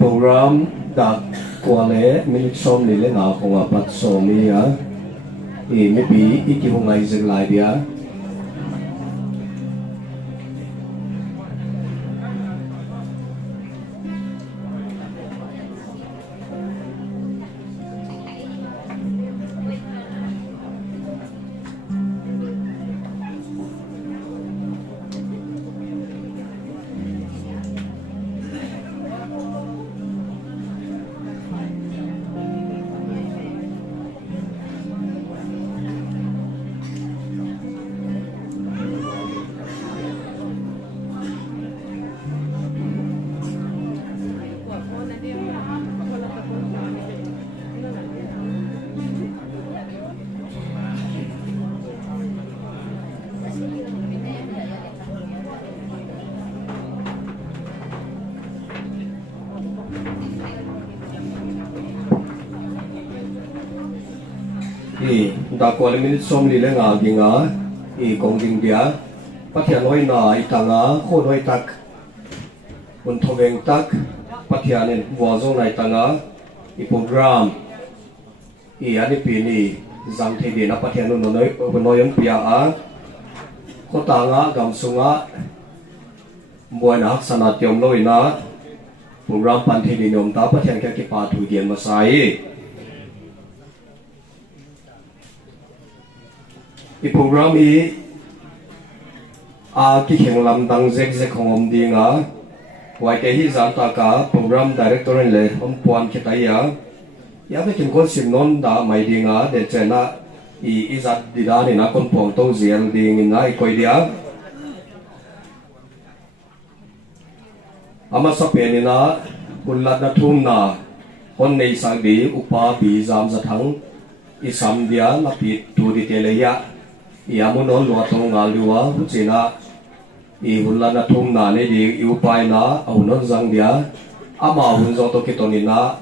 program dak kuale milik som ni le nga ko nga pat som ni ya me bi iki hungai zeng lai dia da kuale milik som ni le nga ginga kong ding dia pathian hoi na itanga khon hoi tak un thoveng tak pathian en wazo nai tanga program ani pi ni jang the de na pathian no noi noyon pia a khotanga gamsunga moina sana tiom loina program pan the ni nyom ta pathian ka ki pa thu dian ma sai program ki kheng lam dang zek zek khongom dinga wai ke hi zan ta ka program director le om puan khitaya ya be kin kon sim non da mai dinga de chena izat dida ni na kon pong to zial ding na koi dia ama sa pe ni na kullat na thum na kon nei sang di upa bi jam za thang isam dia na pi tu di te le ya yamu non lo tong ngal diwa china hulla na thum na le di upai na au non jang dia ama hun zo to ki tonina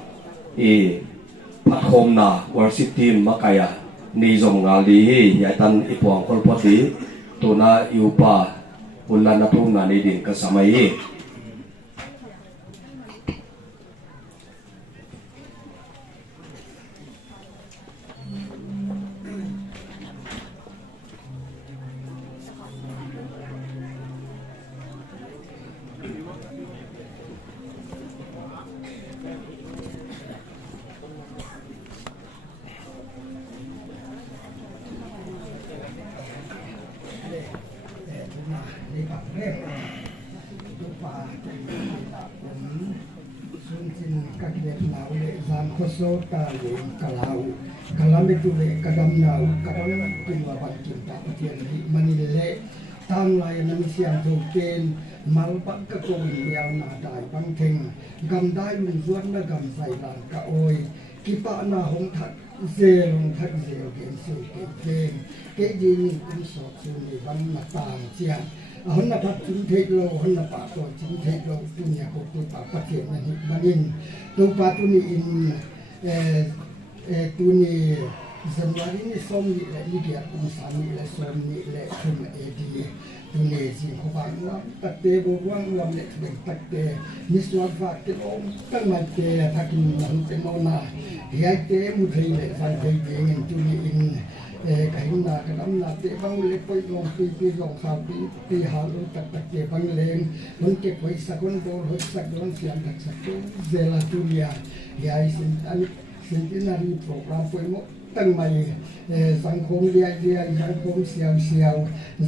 pathom na worship team makaya ni zom ngal di ya tan ipuang kol poti to na upa hulla na thum na le din ka samai Sota kalau kalau itu kadam nau kadam pin babat cinta petian di manile tang layanan siang tuken malpak ke kong yang nadai pangteng gam dai lun zuan na gam sai lan ka oi kipa na hong that zelong that zel gen su ke ji ni kun so su ni ban na tang chiang hon na pat chun thei lo hon na pa to chun thei lo punya ko tu pa patian ni manin tu pa tu ni in tu ni Januari ni som ni le ni dia tu san ni le som ni le thum di tu ni si ko ba wa ta te bo wang wam le ben ta te ni swat va ke om ta ma te ta kin nan te mo na ya te mu thei le san thei de ngin tu ni in kai na ka lam na te bang le poi long pi long kha pi ha lo ta te bang leng mun ke poi sa kon do ho sa don siam ta sa tu zela tu ya isin ani centenary program poi mo tăng mày sang khom dia sang khom siang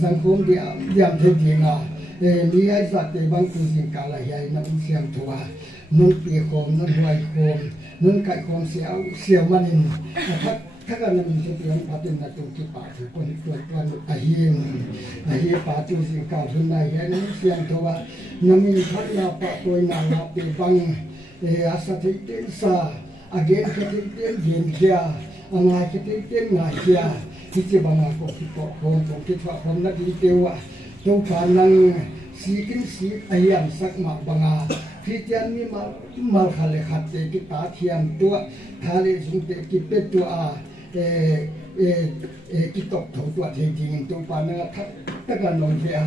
sang khom dia diam thế gì ngà ni ai sát để bang tu sinh cả là hay nằm siang thua nun pi khom nun huai khom nun kai khom siang maninถ้าการนำเสนอปฏิบัติตุกิปาถือคนตัวกันอาเฮียปาตุสิงกาทุนในแห่งเสียงตัวน้ำมีพัฒนาปะตัวนาลาปีบังอาศัยเตสาอาเกนคิดเตนเย็นเชียงายคิดเตนงายเชียที่จะบังอาจคิดปอกคนของคิดว่าคนนักดีเดียวต้องการนั่งสีกินสีอายันสักหมากบังอาที่เจนนี่มาขัดเลยขัดเตกิตาเทียมตัวทะเลสุนเตกิเป็ดตัว กิตกถตัวจริงๆตัวปานะทักตะกันนนเทีย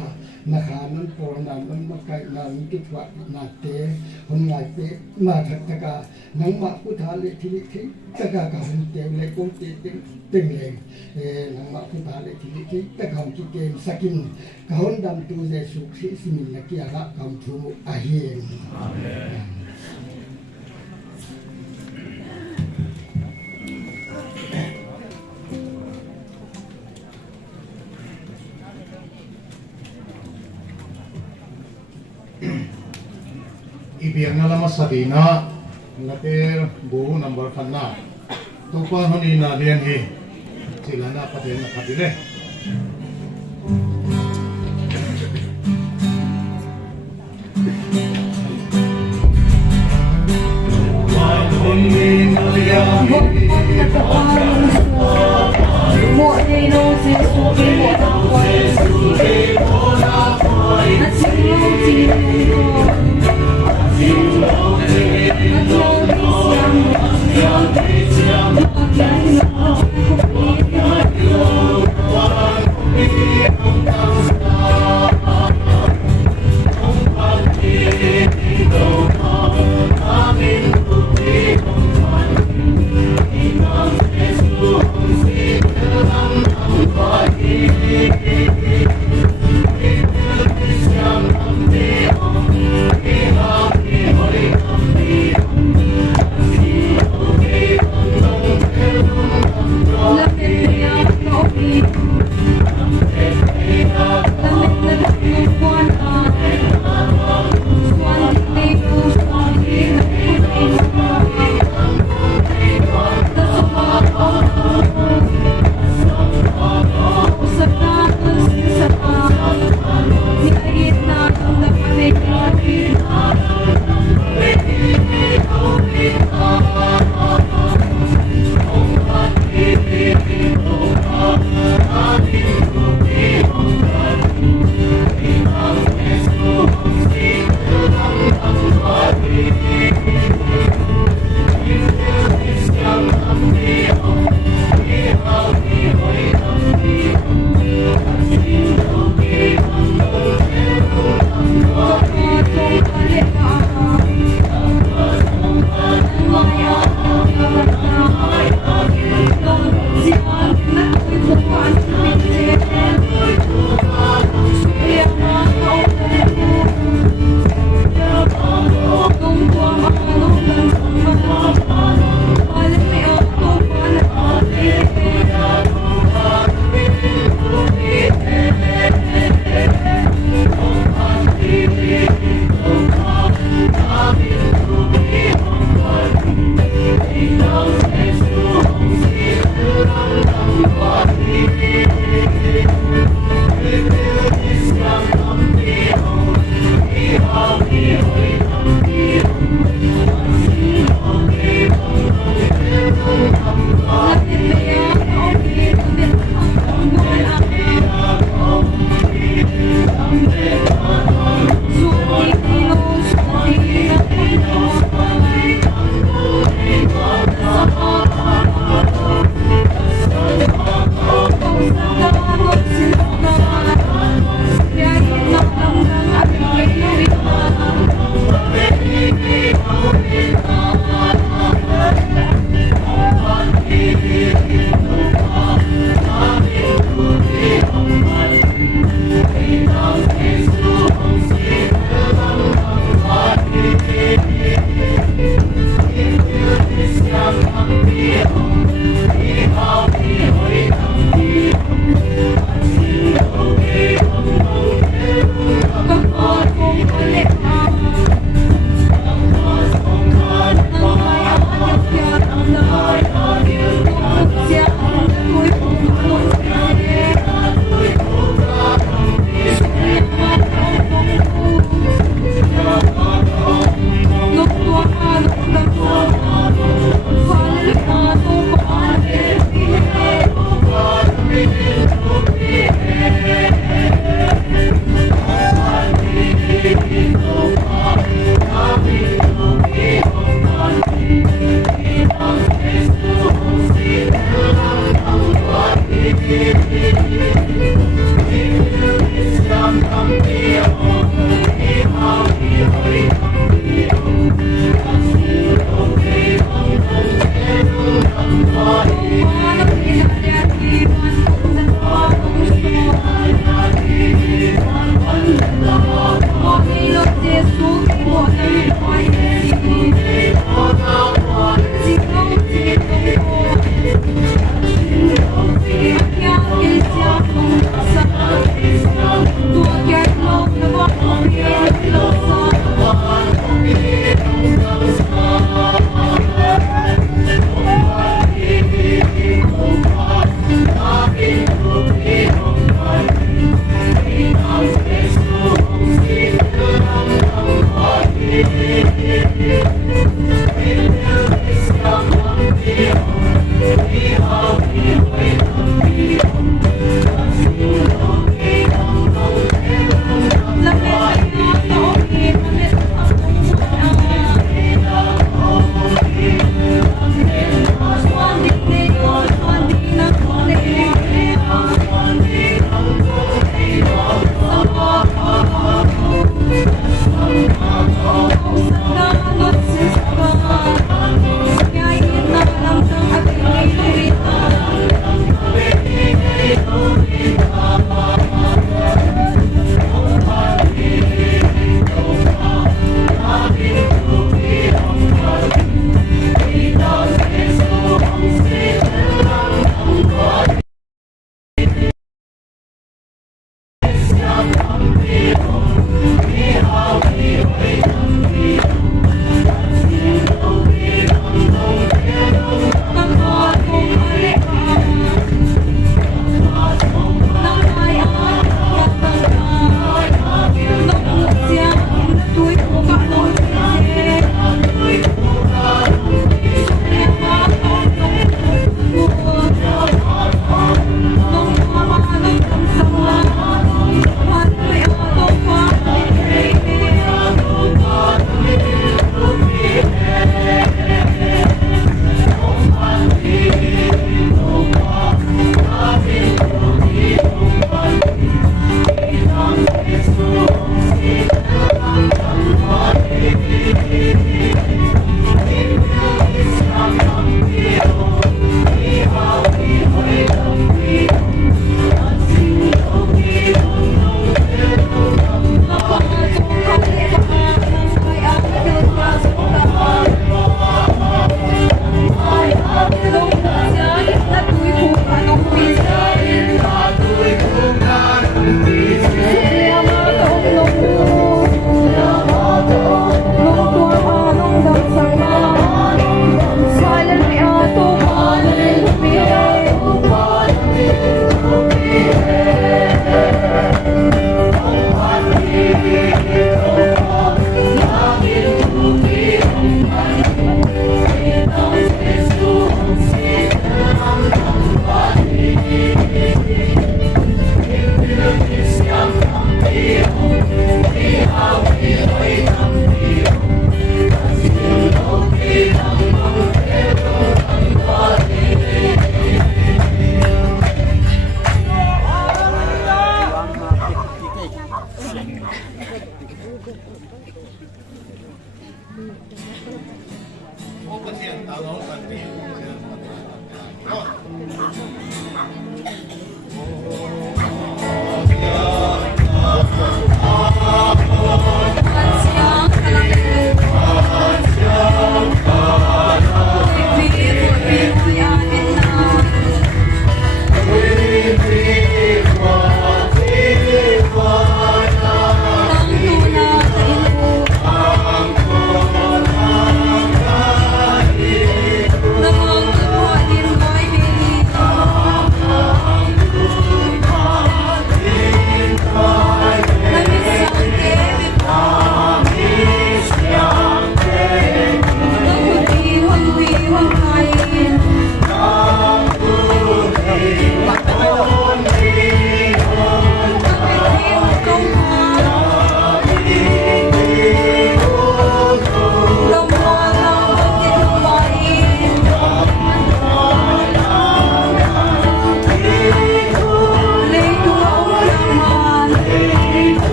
นะคะนั้นโปรนันนั้นมาไกลนั้นกิจวัตรนาเตคนงายเตมาทักตะกานังมาพุทธาเลทิลิทิตะกากับเตวเลยกงเตตึงเลยนังมาพุทธาเลทิลิทิตะกากิเกมสกินกาวดำตัวเจสุขสิมิลกิยาละกำทูอาเฮน Ibiang na lamas sa tina, natir buo number kan na. Tupan honi na diyan sila na pati na kabile.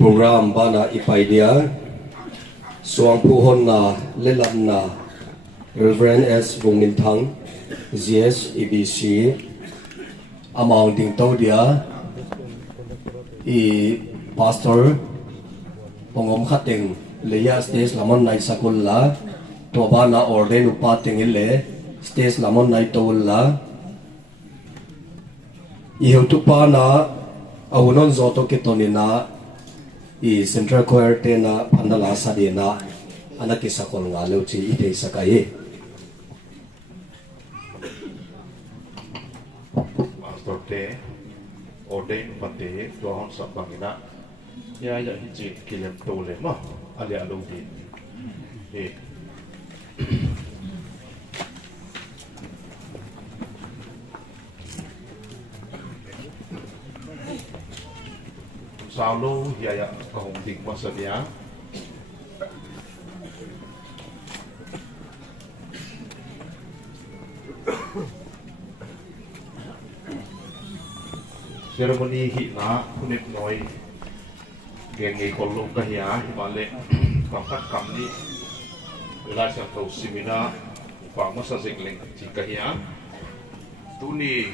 program bana ipai dia Suang Pu Hon Na Lelam Na Reverend S. Vung Min Thang GS EBC Among Ding Tau Dia Pastor Pongom Khateng Leya Stage Lamon Nai Sakul La Toba Na Orden Upa Tengile Stage Lamon Nai Tawul La Ihutupa Na Awunon Zoto Ketonina Central Choir Tena Pandala Sadina Anaki Sakol Nga Leuchi Ite Sakai Pastor Te Orden Pate Tuahon Sabangina Ya ya hiji kilem tole mah ali aludi Saulo ya ya kahong ding masadia seremoni hina kunip noi gengi kolong kahia himale pangkat kamni wilayah yang tahu simina upang masa zengling cikahia tuni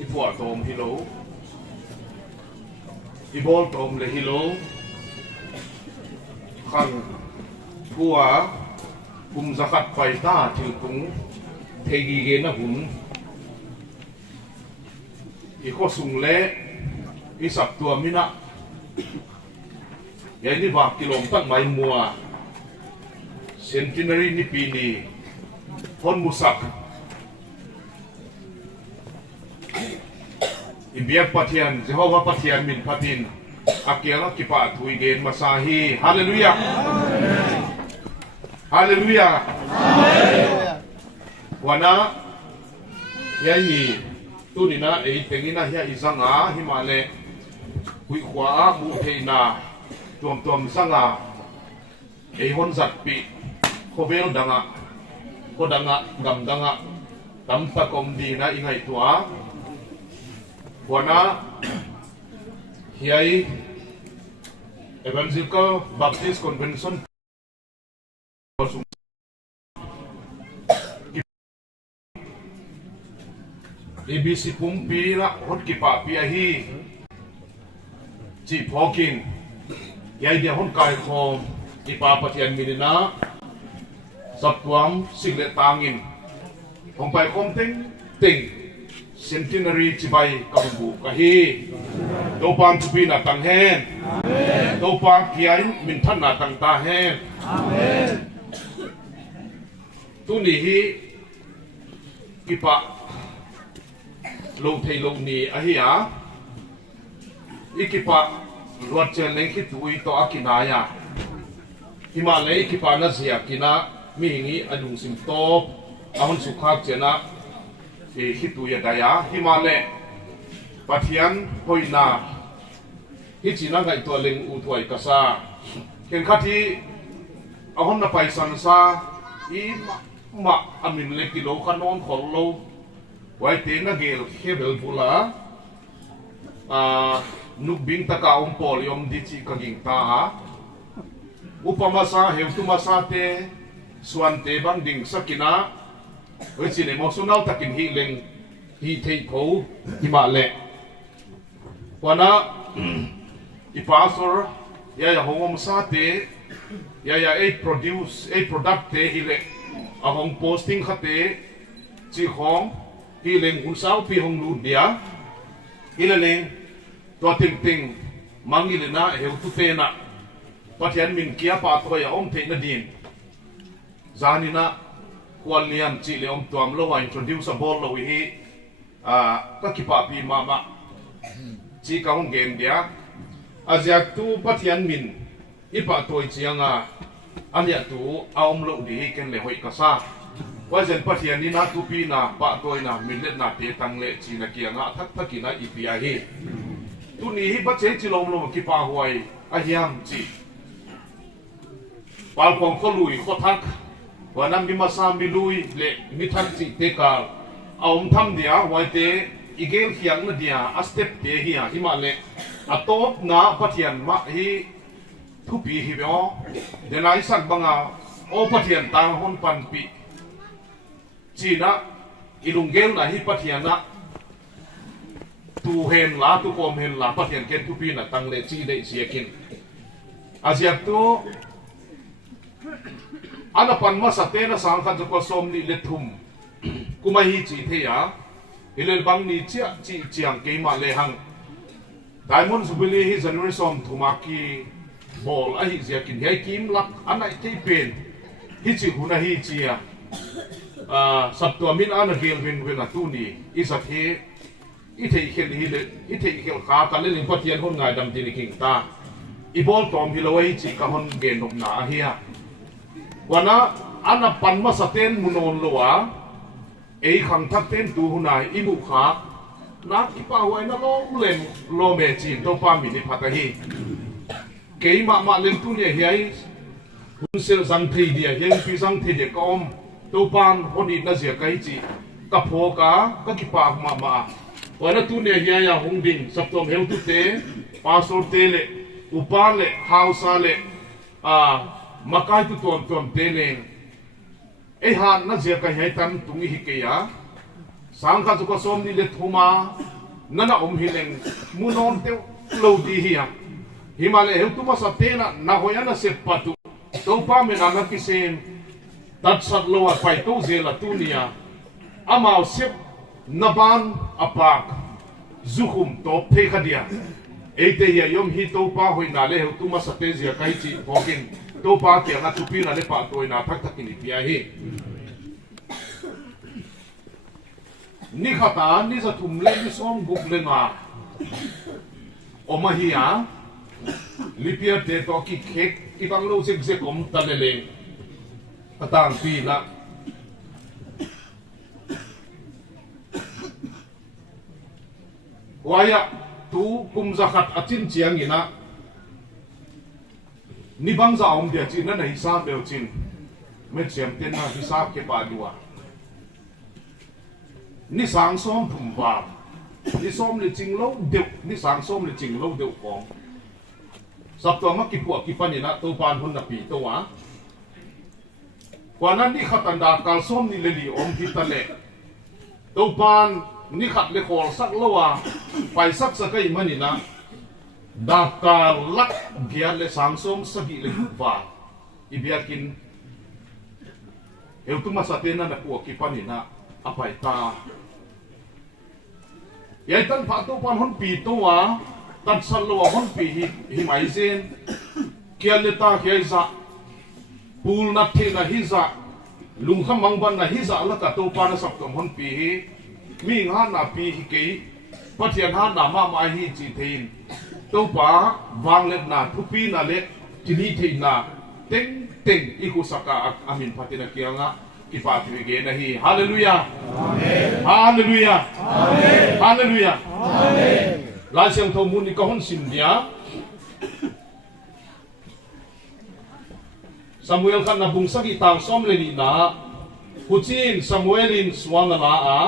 ibu atom hilo ibol tom le hilo kan gua zakat paita tilkung tegi gena hun iko sungle isap tua mina ya ini bak kilom tak main mua centenary ni pini hon musak ibiak patian Jehovah patian min patin akiala kipa tui gen masahi haleluya haleluya wana ya ini tunina tengina hia izanga himale hui khwa mu theina tom sanga hon zatpi khovel danga kodanga gam danga tamta komdi na ingai tua wana hiai Evangelical Baptist Convention ABC pumpi na hot kipa piahi chi phokin yai dia hon kai khom kipa patian minina saptuam single tangin hong pai khom ting centenary chibai kambu kahi dopam chupi na tang hen dopam kiai min than na tang ta hen tu ni hi kipa lông thầy lông ni ahia ikipa luat chen leng ki tui to akinaya himalay ikipa na zia kina mihingi adung sim top ahon sukhak chena hituya daya himalay pathian hoina hichina ngai to leng utuai kasa ken khati ahon na paisan sa ma amin le kilo kanon khollo wai te na gel hebel pula nukbing taka pol yom di chi kaging ta upama sa hewtu masate suante bang ding sakina wai chi ne emotional takin hi leng hi thei ko himale wana ipasor ya hongom sate ya product te ile ahong posting khate chi hong hiling unsau pi hong lu dia hiling to ting mangilena heu tu te na pathian min kia pa to ya om te na din zanina kwalian chi le om tuam lo wa introduce a ball lo hi ka ki pa pi mama chi ka hong gen dia azyak tu pathian min ipa toy chianga ania tu aom lo di ken le hoi ka sa wajen pathian ni na tupi na pa toy na minlet na te tang le chi na kia nga thak thakina ipia hi tu ni hi ba chen chi lom lom ki pa huai a hiam chi pal kong ko lui ko thak wa nam mi masam mi lui le mi thak chi te ka aum tham dia wai te igel hiang na dia a step te hi a himale a top na pathian ma hi ทุปีฮิบอเดนายสักบังอาโอปะเทียนตางฮอนปันปีจีนะอิลุงเกลนะฮิปะเทียนะตูเห็นลาตูกอมเห็นลาปะเทียนเกนทุปีนะตังเลจีเดเสียกินอาเซียตูอันนั้นปันมาสเตนะสังขัดจุกสมนี่เลทุมกุมาฮีจีเทียอิเลบังนี่เจียจีเจียงเกมาเลหังไดมอนด์สุบิลีฮิจันริสอมทุมากีบอลไอฮิเซียกินเฮกิมลักอันไหนที่เป็นฮิจิหุนาฮิจียสับตัวมินอันนั้นเกลวินเวนัตุนีอิสักเฮอิเทอิเขลฮิเลอิเทอิเขลขากันเล่นพัทยันคนง่ายดำจีนิคิงตาอีบอลตอมฮิโลฮิจิกะฮอนเกนนกนาเฮียวันนั้นอันนั้นปันมาสเตนมุนอนลัวไอขังทักเต้นตูหุนายอิบุขานักกิปาไว้นะโลเลมโลเมจีนตัวปามินิพัตฮีเกยมาเลมตุเนี่ยเฮียหุนเซลสังทีเดียเฮียพิสังทีเดียก็อมตัวปานคนอีน่าเสียไกจีกับโพกาก็กิปามาวันนั้นตุเนี่ยเฮียยังหงดิงสับตัวเฮลตุเตปาโซเตเลอุปาเลฮาวซาเลมาไกตุตัวเตเลไอฮานน่าเสียไกให้ตันตุงฮิเกียสังกัดจุกสมนี่เลทุมานั่นน่ะฮิเลงมุนอนเตวโลดีเฮียฮิมาเลเฮตุมาสเตนะนาโฮยานะเซปตุตัวป้าเมนานักกิเซมตัดสัตว์โลวไปตัวเซลตุเนียอามาเซปนบานอปากซุคุมตบเทคเดียเอเตียยมฮิตัวป้าหอยนาเลเฮตุมาสเตเซียไกจีพอกินตัวป้าเกี่ยงตุปีนาเลปะตัวนาทักกินิพิยาฮีนี่ข้าตานี่จะทุ่มเล่นนี่ซ้อมกุกเล่นมาอมาฮียลิเปียเตตอกิเค้กอีบังลูซิกซิกอมตะเลเลงต่างปีละวายะตูกุมจะขัดอาจินเจียงอีนะนี่บังจะอมเดียจินนั่นในฮิซาเบลจินไม่เจียมเต้นนะฮิซาเก็บปาดัวนี่สังส้มถุ่มบานี่ส้มเลยจริงแล้วเดียวนี่สังส้มเลยจริงแล้วเดียวของสับตัวมักกิปวกกิปันนี่นะตัวปานหุ่นนับปีตัวกว่านั้นนี่ขัดตันดาการส้มนี่เลยดีอมพิตาเล่ตัวปานนี่ขัดเลยขอสักละวะไปสักไกมันนี่นะดาการลักเบียร์เลยสังส้มสกิเลยบาอีเบียกินเอวตุมาสเตนันนะปวกกิปันนี่นะอภัยตายัยตันพาตัวปานหุ่นปีตัวตัดสลัวหุ่นปีหิมายเซนเกียร์เลตาเกียร์ซะปูลนัทเทนะฮิซะลุงขมังบันนะฮิซะแล้วก็ตัวปานสับตัวหุ่นปีมีงานนาปีฮิเกยปัจจัยงานนามาไม่ฮิจิเทนตัวป้าวางเล็ดนาทุปีนาเล็ดที่นี่เทนาเต็งเต็งอีกุสกาอามินพัตินักยังอ่ะอิฟาติวิเกนะฮีฮาเลลูยาฮาเลลูยาฮาเลลูยาลายเสียงทมุนนี่ก็หุ่นสินเดียซามูเอลขันนับุงสักิตางส้มเลนีนาคุจินซามูเอลินสวางนาอา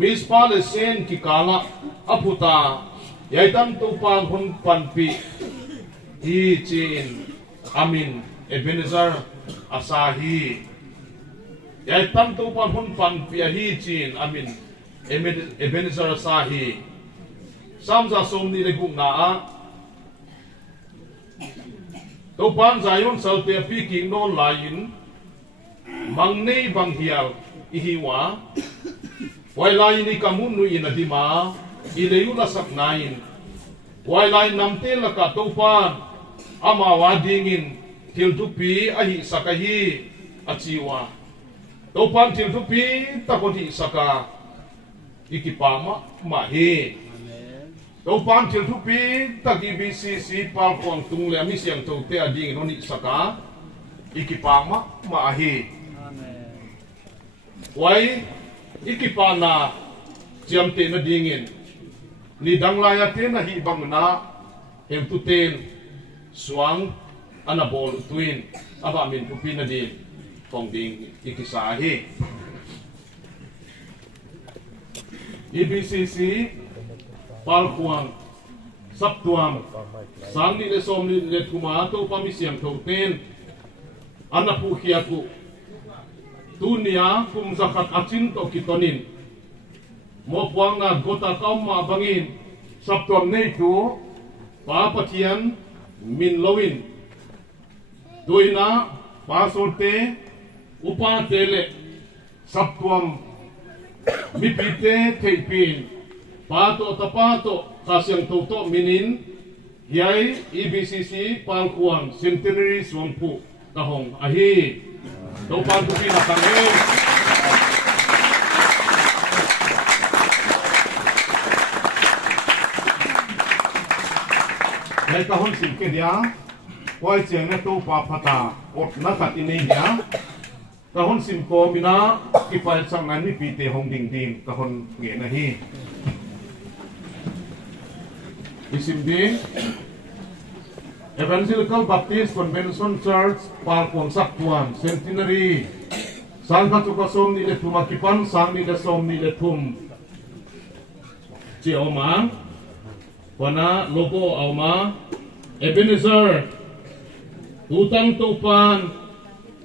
มิสปาเลเซนกิกาละอพุตายายตันตุปานหุ่นปันปีฮีจินอามินเอเบเนซาร์อาซาฮียายตั้งตัวปันหุ่นปันเปียฮีจีนอามินเอเบนิซาร์ซาฮีสามจะสมนี่เลยกุงนาตัวปันใจวันเสาร์เตียปีกิ่งโนนลายินมังนี่บังเฮียลอีฮิวะไวลายนี่กามุนนุยนดิมาอีเลยุลสักนายนไวลายนำเตลกับตัวปันอามาวาดิงินทิลทุปีอหิสักฮีอจิวะตัวปันทิลทุปีตะกติสักาอิกิปามะมาเฮตัวปันทิลทุปีตะกิบิซีปาลกวางตุงเลมิเสียงตัวเตอดิ่งนนิสักาอิกิปามะมาเฮไว้อิกิปานาเจียมเตนดิ่งินนี่ดังลายเตนหิบังนาเฮมตุเตนสวงอันบอลทวินอาบามินทุปีนดีของดิ่งอิกิสาเฮEBCC ปาลควง สับตัวสังนี่เลสมนี่เลทุมาตัวปามิเสียงตัวเต้นอันนั้นผู้เขียกุตุนียคุมสักอัจินโตกิตนินมอบวางงานกตาเข้ามาบังอินสับตัวนี้ตัวป้าปะเทียนมินลวินโดยนะป้าโซเตอุปาเตเลสับตัวมิปิเตเทปินป้าโตตาป้าโตคาเสียงโตโตมินินยัย EBCC ปาลควงเซนเทนารีสวงผู้ตะหงอาฮีตัวปานทุกีนักตังเองในตะหงสิงเกียร์ไว้เจียงในตัวปาพัตาอดนักขัดอินเดียตะหงสิมโกมินาที่ไปสังงานนี่ปีเตหงดิ่งดิ่งตะหงเงียนะฮีIsimding Evangelical Baptist Convention Church Palpon Saktuan Centenary Sang Katukasom ni Letum Akipan Sang ni Lesom ni Letum Cioma Wana Logo Auma Ebenezer Utang Tupan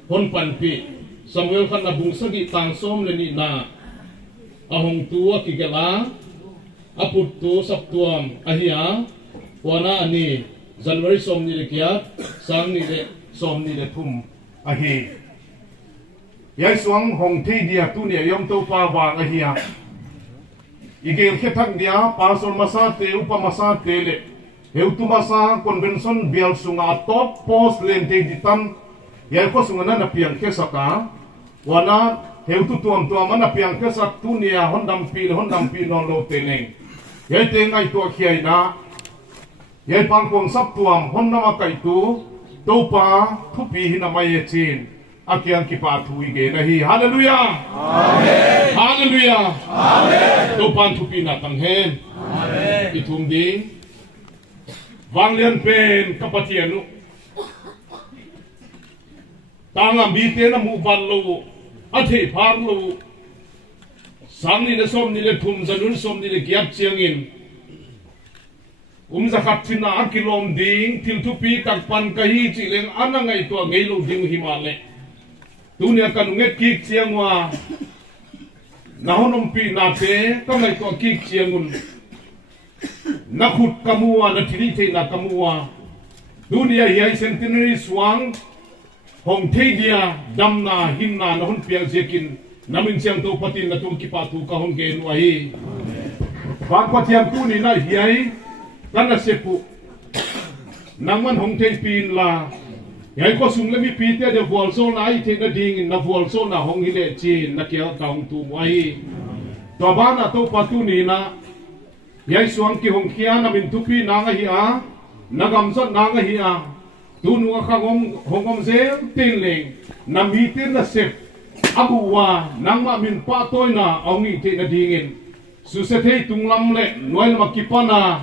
Hon Panpi Samuel kan nabung sagi tangsom leni na ahong tua kigala aput tu sabtuam ahia wana ani January som ni lekiat sang ni le som ni le thum ahi yai suang hong thei dia tu ne yom to pa wa ahia igel khethak dia pasol masa te upa masa te le heu tu masa convention bial sunga top post len te ditam yai ko sunga na piang kesaka wana heu tu tuam tuam na piang kesak tu nia hondam pi non lo te neng yai te ngai to khiai na yai pang kong sap tuam hon nama kai tu to pa thu pi hina mai chin akyang ki pa thu ge na hi hallelujah amen hallelujah amen to pan thu pi na tang hen amen itum ding wang lian pen kapatianu tanga mi te na mu ban lo athi phar lo sang ni le som ni le thum zanun som ni le gyap chiangin zakat thina akilom ding til thu pi tak pan ka hi chi leng anangai to ngei lo ding himale tunia kan nget ki chiangwa na honom pi na te ka ngai to ki chiangun na khut kamua na thiri the na kamua dunia hi centenary swang hong thei dia damna hinna na hon piang jekin namin siang to patin na tum kipatu ka hong gen wa hi bang patiam tu ni na hiai kana sepu nangman hong thei pin la yai ko sung le mi pi te de vol so na i the na ding na vol so na hong hi le chi na kia ka hong tu wa hi to ba na to patu ni na yai suang ki hong khia na min tu pi na nga hi a nagam zot na nga hi a tu nu ka hongom zel tin leng na mi tin na sep abuwa nangma min pa toy na ongi te na dingin susethei tunglam le noel makipana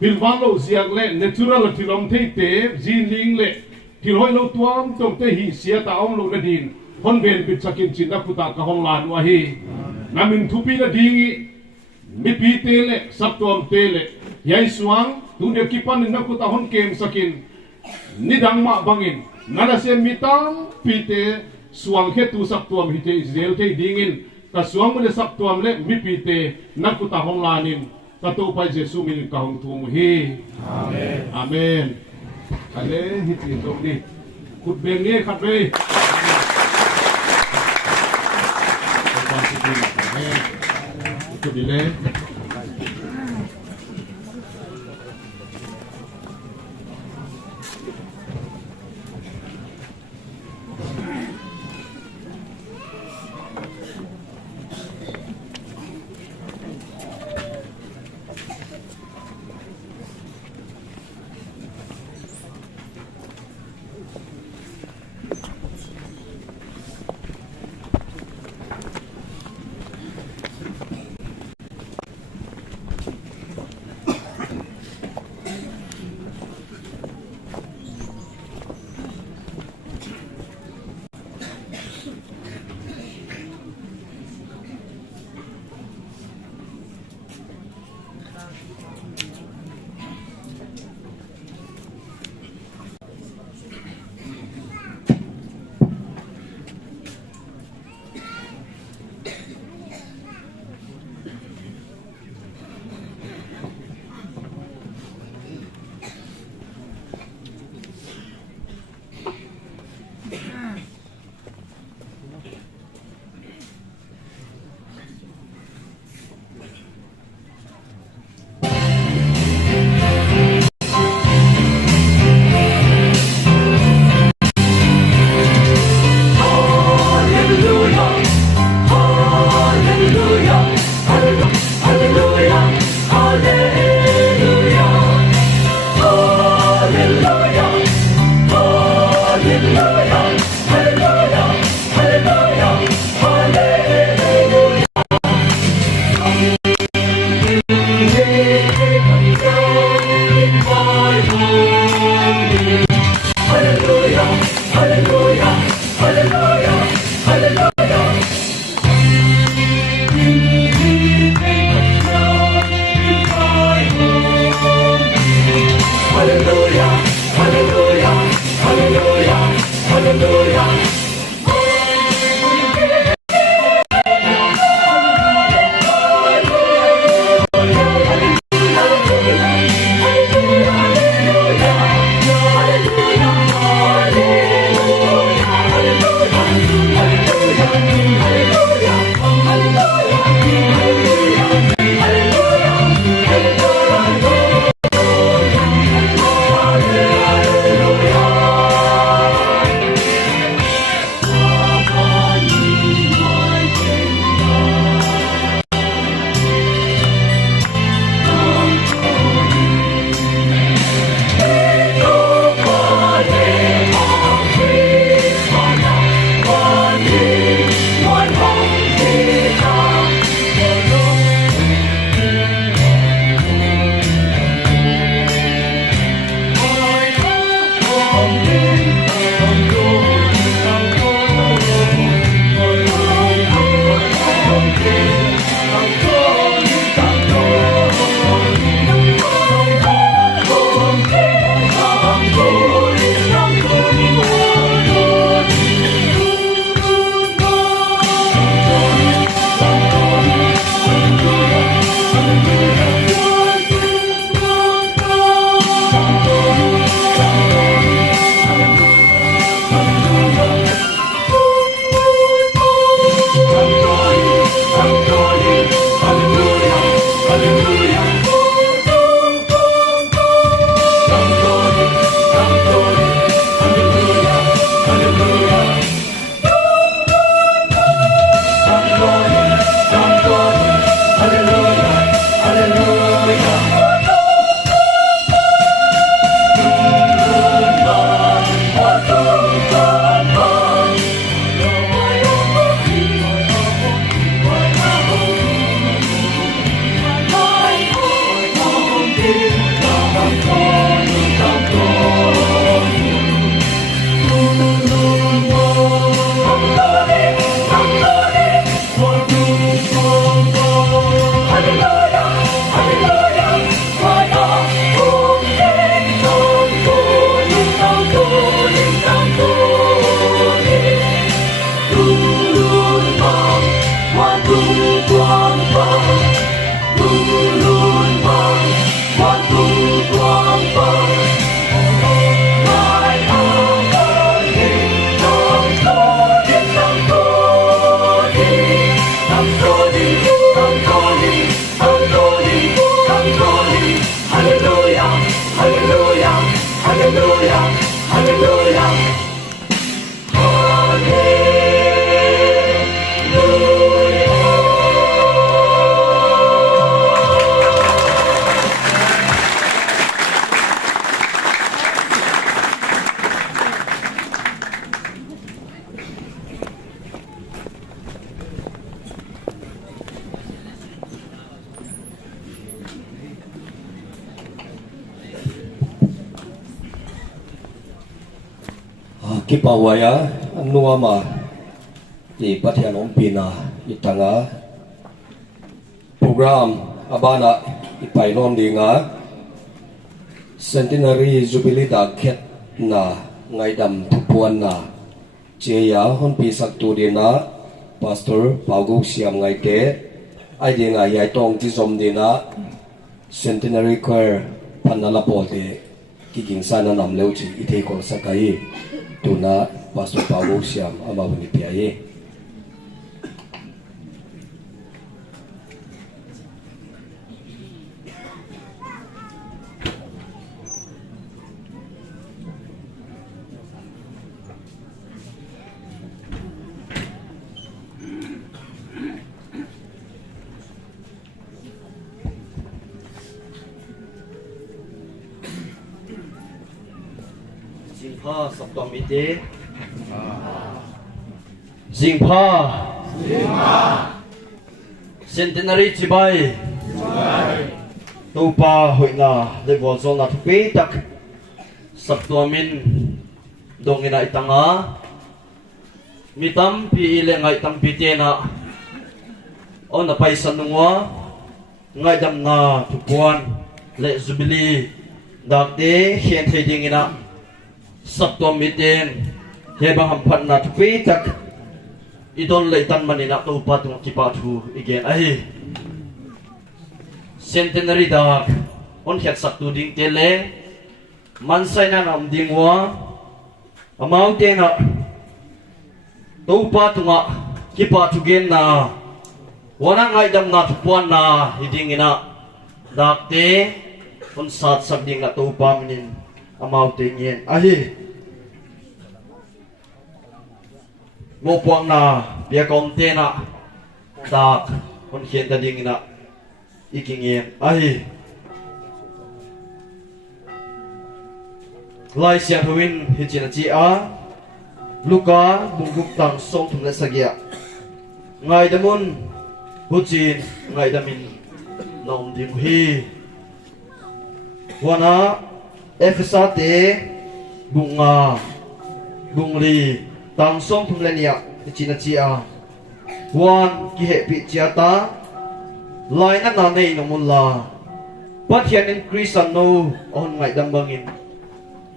pilwalo ziak le natural tilom thei te jinling le tilhoi lo tuam tom te hi sia ta om lo na din hon ben bit sakin chin na puta ka hon lan wa hi na min thupi na dingi mi pi te le sap tuam te le yai suang tu de kipan na puta hon kem sakin nidang ma bangin nana se mitang pi te suang he tu sak tuam hite Israel te dingin ka suang mo le sak tuam le mi pi te nakuta hong lanin ka to pa Jesu min ka hong tu hi amen amen ale hiti to ni kut beng ni khat be to dile Kipawaya nuama di Patian Ompina itanga program abana ipainom dinga centenary jubilee da khet na ngaidam thupuan na cheya hon pi saktu dina pastor Pauguk siam ngai ke ai dinga yai tong ti som dina centenary choir panala pote kiking sana nam leuchi ite ko sakai tuna pastor Pauguk siam amabuni piaye sắp toàn mỹ tế Dinh pha Centenary chi bay tu pa hội na level zone na thupi tak sắp toàn min dong ina itanga mi tam pi ile ngai tam pi te na on na pai sanungwa ngai dam na thupuan le jubilee dak te hian thei ding ina sắp toàn mi ten he bang ham phan na thupi tak idon le tan manina tu pa tung ki pa thu again ai centenary dak on hiat sak tu ding te le man sai na nam ding wa amau te na tu pa tunga ki pa thu gen na wana ngai dam na thupuan na hiding ina dak te on sat sak ding na tu pa minin amau te ngien ai ngô quang na bia công te na dak on khian ta ding ina iking yen ai lai sia thuin hi china chi a luka bungguk tang song thum le sagia ngai damun huchin ngai damin nom ding hi wana efsa te bunga bungli tang song thum le nia hi china chi a wan ki he pi chia ta lai na nei no mun la pathian increase an no on ngai dam bangin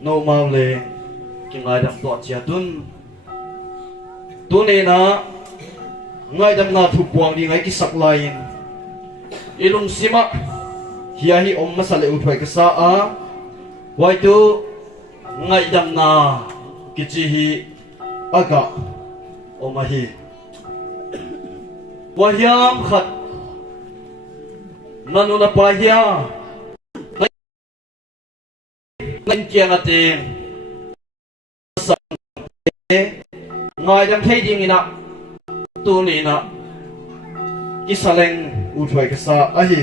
no mau le ki ngai dam to chia tun tu ne na ngai dam na thu puang di ngai ki sak lain ilung sima hiya hi om masale u thoi ka sa a wai tu ngai dam na ki chi hi aga oma hi wahyam khat nanu na pahya nan kia nga te sang ngai dam thei ding ina tu ni na kisaleng u thoi ka sa a hi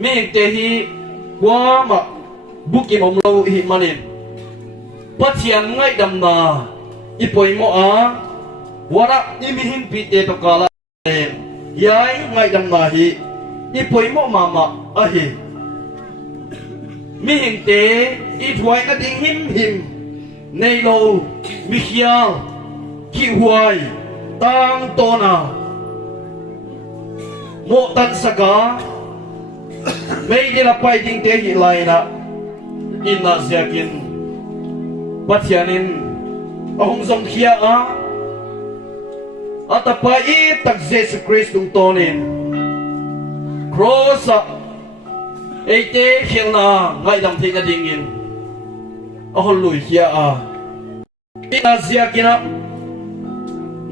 me te hi kwa ma buki mom lo hi manin pathian ngai dam na ipoi mo a wara imihin pi te to kala yai ngai dam na hi ipoi mo mama a hi mi hing te i thuai na ding him nei lo mi khial ki huai tang to na mo tan saka mei de la pai ding te hi lai na in na siakin pathianin ahong zong khia a atapai tak Jesus Christ tung tonin cross eite khilna ngai dam thina dingin ahol lui khia a ina siakina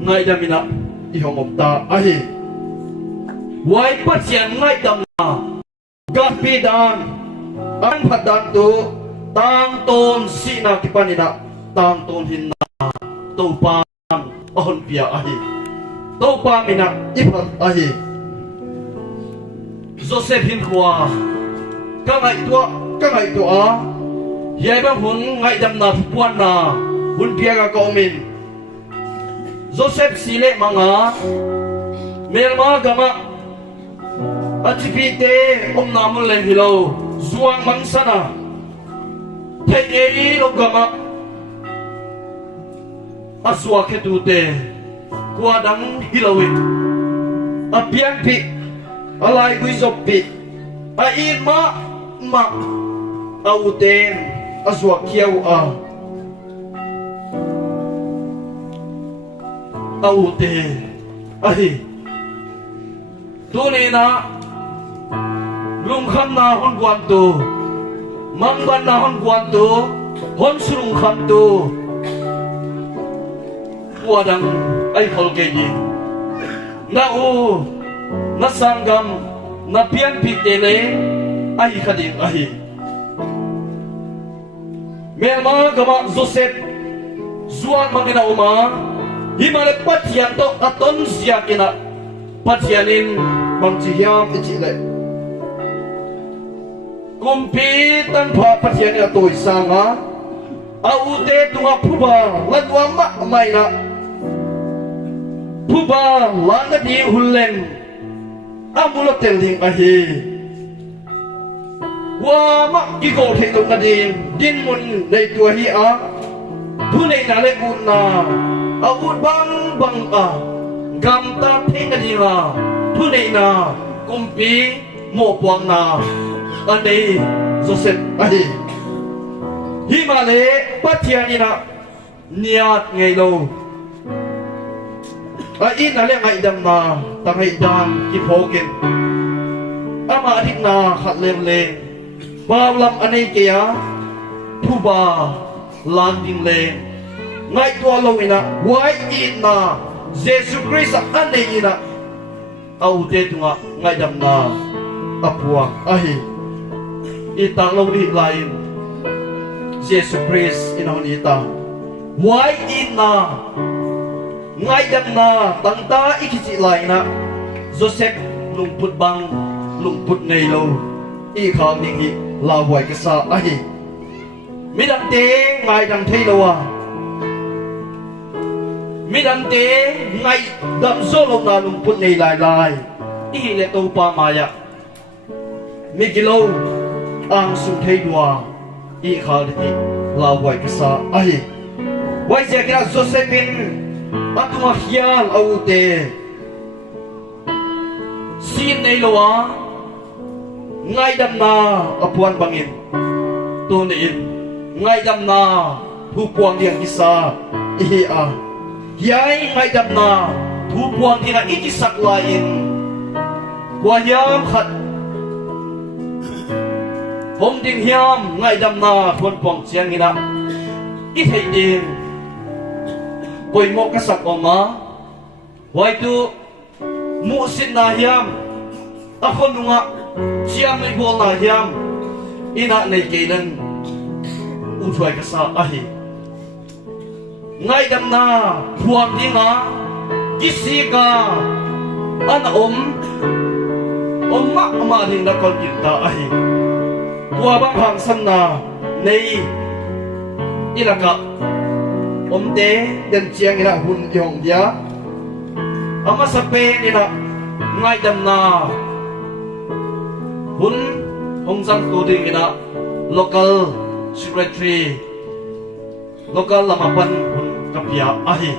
ngai damina i homopta a hi wai pathian ngai dam na gapi dan an phadan tu tang ton sina kipanina tang ton hinna to pan ahon pia a hi to pa mina iphat a hi Joseph hin khwa ka ngai tu a yai bang hun ngai dam na puan na hun pia ga ko min Joseph sile manga melma gama atipite om namul len hilo zuang mangsana thei eri lo gama aswa ke tu te kwa dang hilawin apian pi alai gui zopi a in ma auten aswa kiau a aute ahi tu ni na lung kham na hon kwan tu mang ban na hon kwan tu hon surung kham tu wadang ay kolgeni na u na sanggam na pian pitele ay kading ahi melma gama Joseph zuan mangina uma himale pathian to aton siakina pathianin bangchihiam ichile kumpi tan pha pathian atoi sanga au te tunga phuba lanwa ma mai na phuba langa di hullem amulo teling ahi wa ma ki ko the tung na din mun nei tua hi a thu nei na le un na au bang bang a gam ta the na di nga thu nei na kumpi mo puang na ane Joseph ahi hi ma le pathiani na niat ngai lo a in na le ngai dam na ta ngai dan ki phokin ama adik na khat lem le bawlam anei ke ya thuba lan ding le ngai to lo ina wai in na Jesus Christ anei ina au te tunga ngai dam na apuang ahi itang lo ni lain Jesus Christ inonita why in na ngai dam na tangta ikichi lai na Joseph lungput bang lungput nei lo i khang ning hi la wai ka sa ahi midam te ngai dam thei lo wa midam te ngai dam zo lo na lungput nei lai lai i le to pa maya migilo ang sum thei dua i khang hi la wai ka sa ahi wai je kira Josephine atuma hial au te sin nei lo wa ngai dam na apuan bangin tu ni in ngai dam na thu puang diang isa i a yai ngai dam na thu puang dina iki sak lain wa yam khat hom ding hiam ngai dam na thon pong chiang ina i thei din koi mo ka sak oma wai tu mu sin na hiam a khon nunga chiam nei bol na hiam ina nei keilan u thoi ka sa ahi ngai dam na thuam dinga kisi ka an omma ma ding na kol kin ta ahi wa bang hang san na nei ilaka omte den chiang ina hun yong dia ama sape ina ngai dam na hun hong sang tu ding ina local secretary local lamapan hun kapia ahi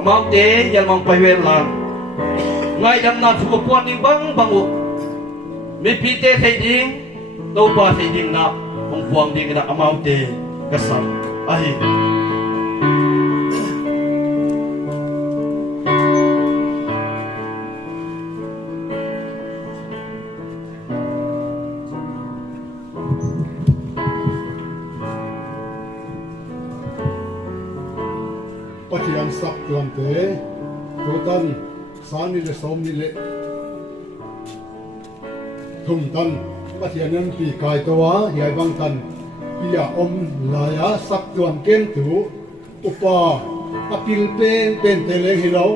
amang te yang mang paiwen lang ngai dam na thu puan ding bang bangu mi pite thei ding to pa thei ding na hong puang ding ina amau te kasam ahi Patihan sak tuan te, tuan sani le som ni le, thum tan patihan yang pi kai towa hiai bang tan pia om laya sak tuan ken tu upa apil pen tele hilo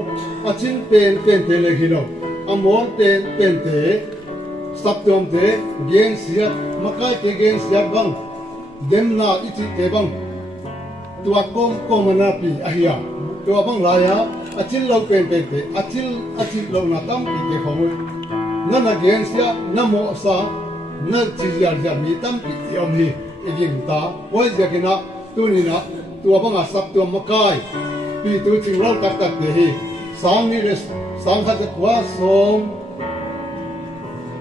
achin pen tele hilo amon pen te sak tuan te gen siat makai te gen siat bang dem na ichi te bang tua kom na pi ahia tua bang laya acil lo pen te acil lo na tam pi te khomoi na na gen sia na mo sa na chi ya mi tam pi yom hi egin ta wai ja kina tu ni na tua bang asap tua makai pi tu ching lo tak tak te hi sang ni le sang kha te kwa som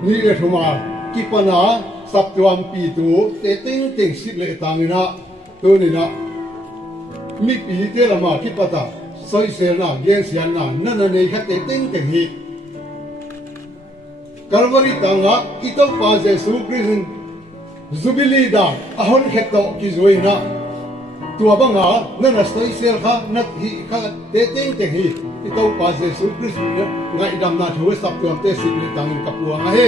ni le thuma ki pana sap tuam pi tu te ting sit le tangina tu ni na mi pi te la ma ki pata soi se na gen sian na na nei kha te ting hi Calvary tanga ito pa Jesu Christ Jubilee da ahon kheto ki zoina tua banga na soi se kha na hi kha te ting hi ito pa Jesu Christ ngai dam na thu sap tuam te sit le tangin kapuang he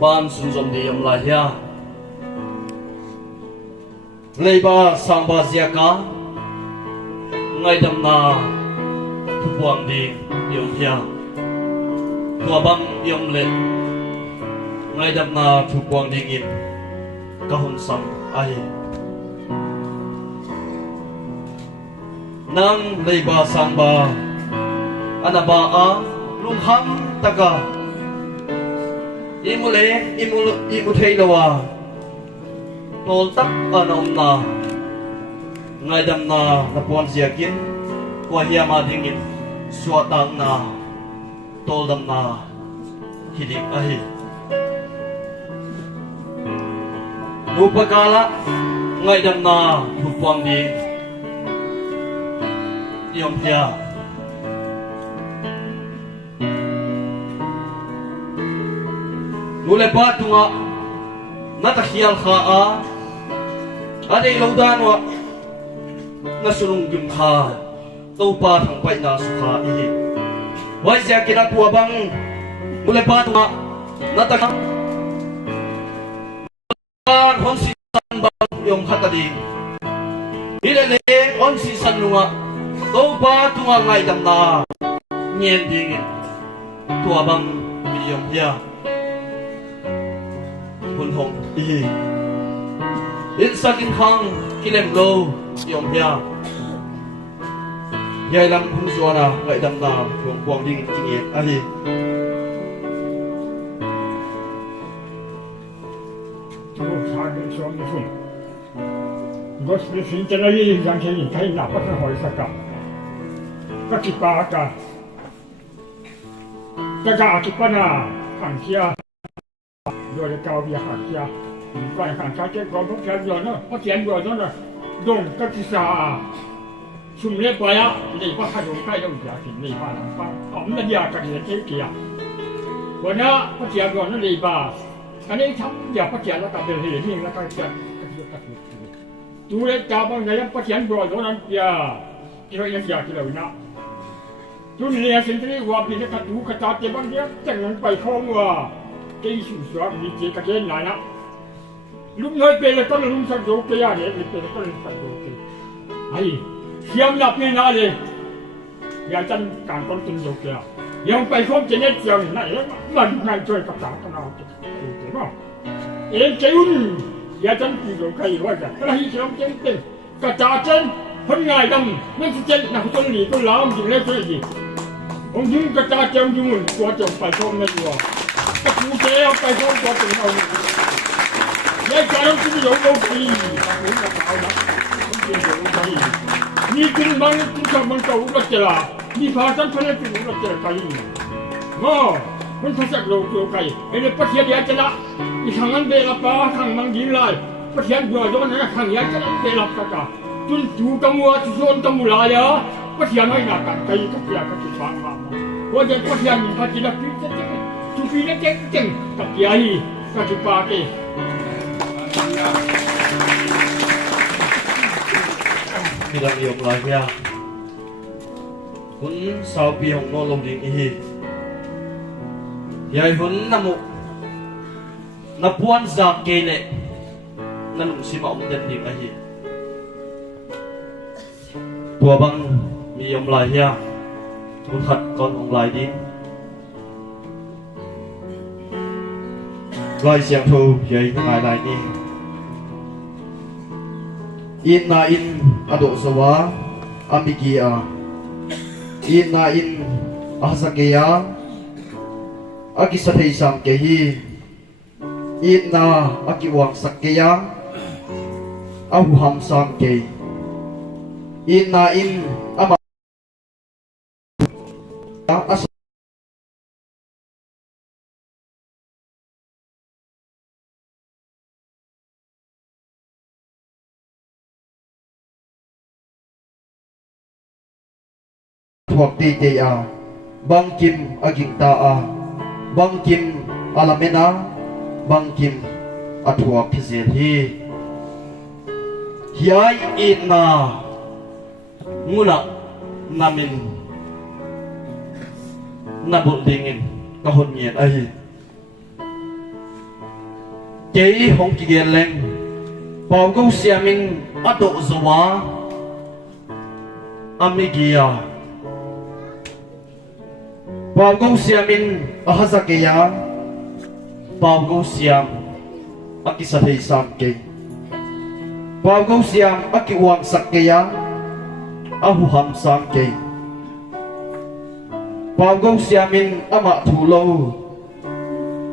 ban sun zom di yam la ya leiba sangba ziaka ngai dam na thu puang di yom ya tua bang yom le ngai dam na thu quang ding in ka hun sam ai nang lei ba sang ba anaba a lung ham taka imule imu thei lawa tol tak anom na ngai dam na puan ziakin kwa hiama ding in suatang na tol dam na hidik ahi upakala ngai dam na thupuang di yom pia nule pa tunga natahial kha a ade lodan wa nasulung gum kha to pa thang pai na su kha hi wai sia kina tua bang nule pa tunga nataka pan hon si san bang yom khatadi ilele on si san lunga to pa tunga ngai dam na nyen ding tua bang mi yom pia hun hong i in sakin hang kilem lo yom pia yai lam hun suana ngai dam na thong quang ding kingiet ali Gospodи, finitela lì, anche lì, fai la cosa poi sta qua. Kaki paka. Kaka akipana, kankia. Dole kau biar kankia. Bukan kankia ke kau bukan jual no, kau tiang jual no. Dong kaki sa. Sumle paya, ni pas ada kai dong dia kini ni mana. Om na dia kaki ni kia. Wana kau tiang jual no lepas. Kan ini cam dia kau tiang la kau beli ni la kau tiang. Tu le cabang saya pasien dua orang dia kira yang dia kira ina. Tu ni yang sendiri wah bila katu kata cabang dia jangan pai kong wah. Kei susah ni je kata nana. Lum noi pele kan lum sak do ke ya ni pele kan sak do ke. Ai siam nak ni na le. Ya jan kan kon tin do ke. Yang pai kong jenis yang na man nan joy kata kana do ke ma. Jeun ya chân thì rồi cây quá cả cái hi xong chân chân cả trà chân hôm ngày đông nên chân nào chân lì tôi làm gì lên cái gì ông dùng cả trà chân dùng mình qua chồng phải không này rồi cái phụ xe ông phải không qua chồng nào vậy cả ông chỉ dùng đâu gì cũng là tạo đó không chỉ dùng cái ni kinh băng kinh sầm băng cầu cũng là ni phá chân phải lên cũng là cái màมันพัฒนาโลกโลกไก่ไอ้เนี่ยปัจจัยจะละอีทางนั้นเบลปาทางมังยินเลยปัจจัยบัวย้อนนะทางยันจะเบลปากาจนจูกังวัวจุโซนกังวัวลายะปัจจัยไม่หนักกันไก่ก็เปียกก็ติดฟังมาว่าจะปัจจัยมีพัฒนาพิเศษจุฟีนั่นเจ๋งกับยายก็จุปาเกมีลังยมลายเพียคุณสาวปีของโนลงดิงอียายหุ่นน้ำมุนับวันจากเกเนนั่นสิมาอมเดินดิ่งอะไรตัวบังมียมลายเฮียทุนขัดก่อนของลายดิ้งลายเสียงทูยายลายนี้อินนาอินอดุสวะอามิกีอาอินนาอินอาสเกียaki sathei sam ke hi inna aki wang sakya ahu ham sam ke inna in ama as thuộc ti te a bang kim aging ta a bang kim alamena bang kim athua phizel hi hiai inna ngula namin nabul dingin kahon miet ai kei hong ki gen leng pau go siaming ado zawa amigia bao gấu siamin ahazakeya bao gấu siam akisathei samke bao gấu siam akiwang sakkeya ahuham samke bao gấu siamin ama thulo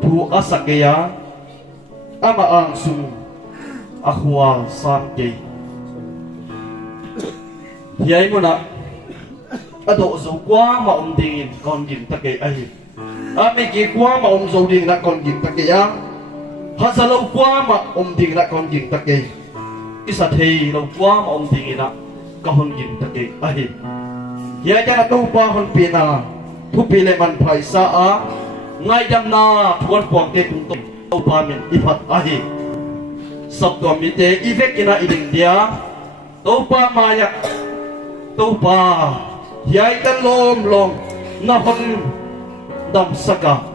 thu asakkeya ama angsung ahwa samke hiai muna ado zo kwa ma ding kon gin take ai ame ki kwa ma zo ding na kon gin take ya hasalo kwa ma ding na kon gin take isa thei lo kwa ma ding na kon gin take ai ya ja to pa hon pina thu pile man phai sa a ngai dam na thuan puang te tung to pa men iphat ai sab to mi te ivekina iding dia to pa ma ya to pa hiai tan lom na hon dam saka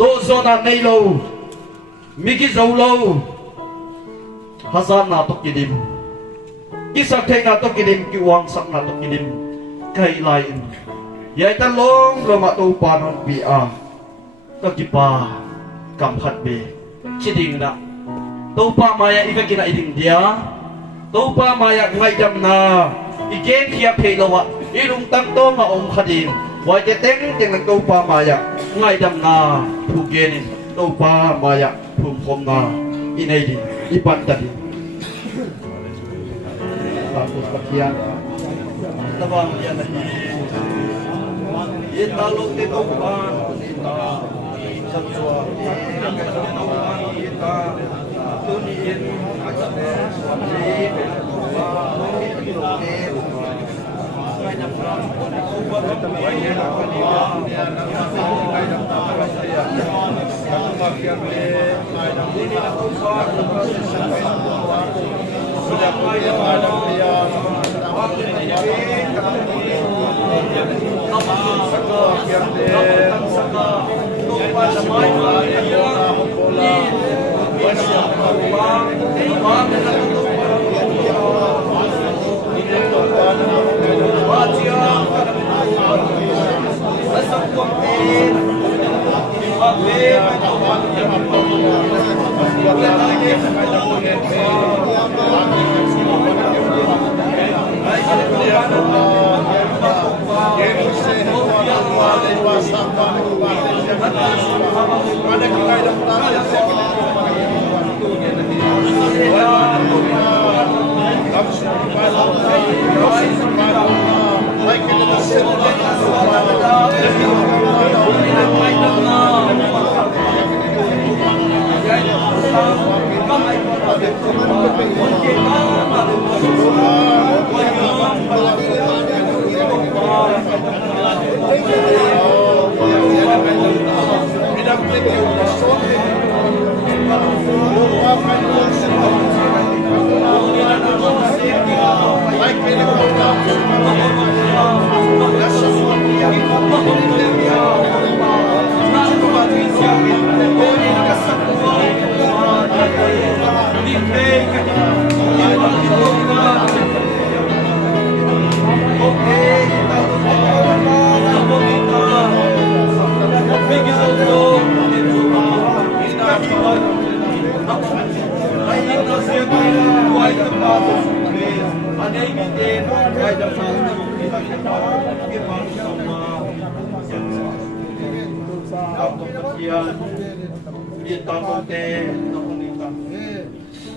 do zona nei lo miki zo lo hazan na to kidim kisak thei na to kidim ki wang sak na to kidim kai lai hiai tan lom ma to pa non pi a to ki pa kam khat be chiding na to pa maya ivekina iding dia to pa maya ngai dam na igen khia phei lo wa ilung tam to ma khadim wai te teng teng lang to pa maya ngai dam na thu genin to pa maya phum khom na inai di ipan tadi bagus pakian tabang ya na ita lo te to pa ita sabwa ita tuniin ajabe swami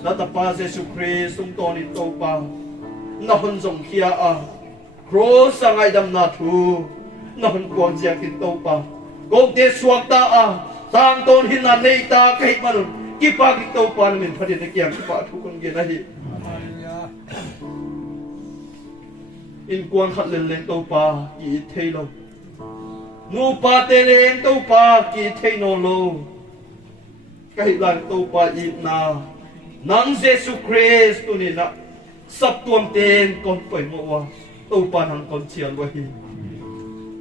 Natapa Yesu Christ tung toni topa na hon zong kia a cross ang ay dam na thu na hon kuang siya kin topa kung te suwag ta a tang ton hinanay ta kahit manon kipagit topa namin pati na kiyang kipatu kong ginahi in kuang hatlelen topa ki itay lo nupa telen topa ki itay no lo kahit lang topa it na nang Yesu Kristo nila sab tuam ten kon poi mo wa to pa nang kon chian wa hi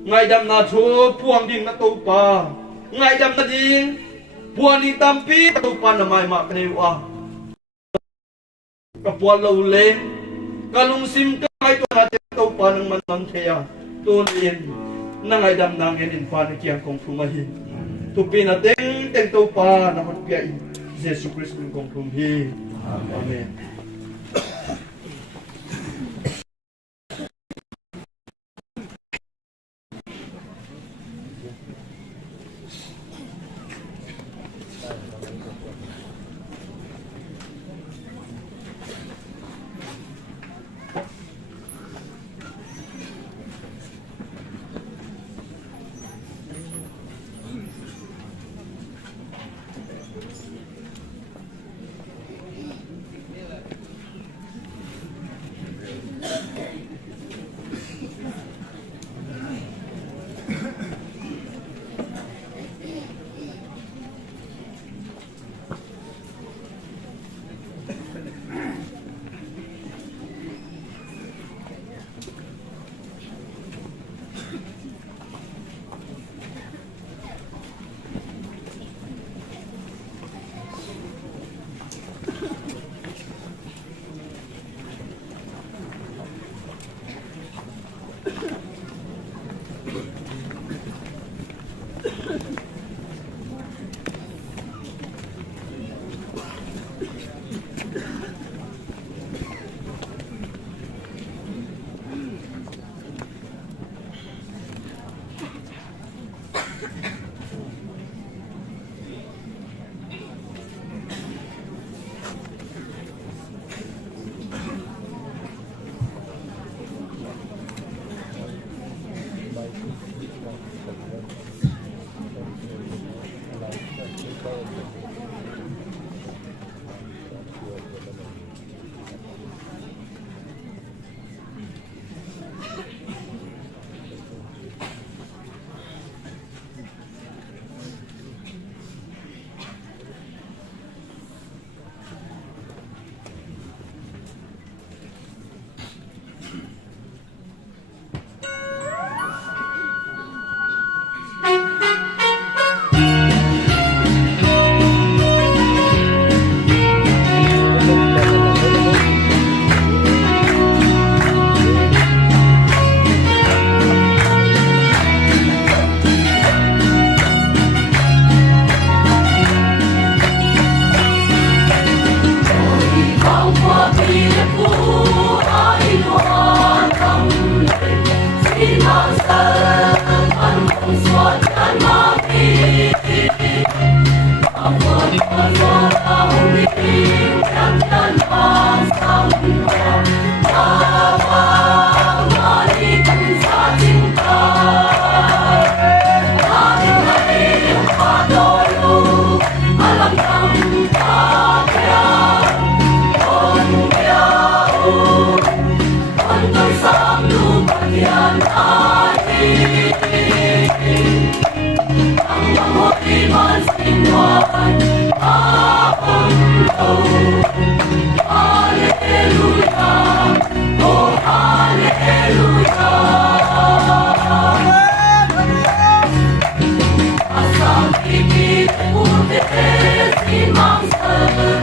ngai dam na thu puang ding na to pa ngai dam na ding puang ni tampi to pa na mai ma kne wa ka puang lo len kalung sim ka ai to na to pa nang man man thea to nin nang ai dam nang en in pa na kiang kong thum hi tu pi na teng to pa na hot pia in Jesus Christ kong thum hi amen Asam pipi pun beres di mangsa